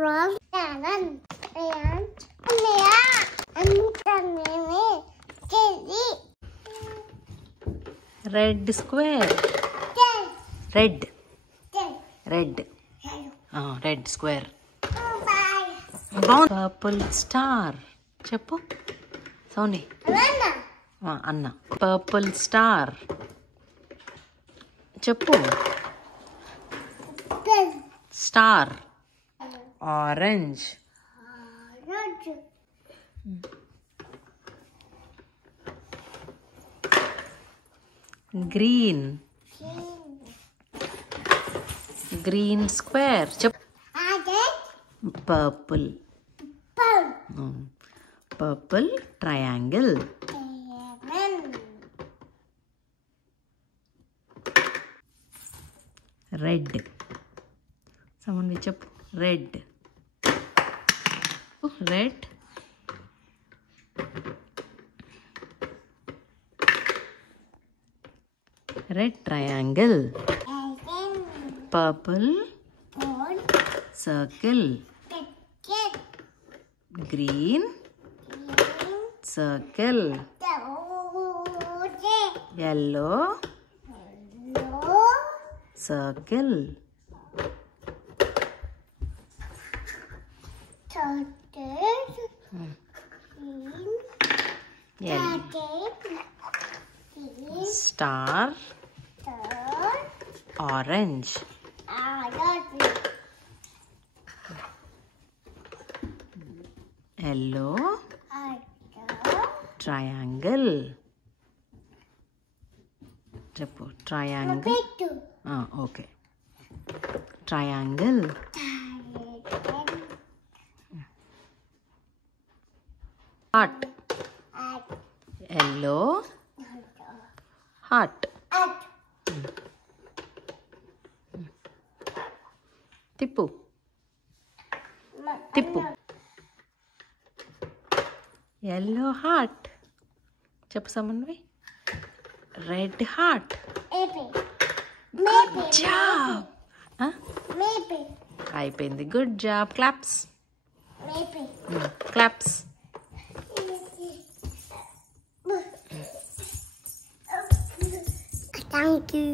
from Sharon and Mia and Tanene Kelly. Red square. Red. Red. Red square. Purple star. Cheppu. Sony. Anna. Purple star. Cheppu. Star. Orange. Green. Green square. Purple. Purple triangle. Red. Someone which up red. Red. Red triangle. Purple circle. Green circle. Yellow circle. Yellow. Star. Orange. Yellow. Triangle. Triangle. Okay. Triangle. Heart. Yellow. Heart. Tippu. Tippu. Yellow heart. Cheppu someone. Red heart. Good job. Ayipindi. Good job. Claps. Claps. Thank you.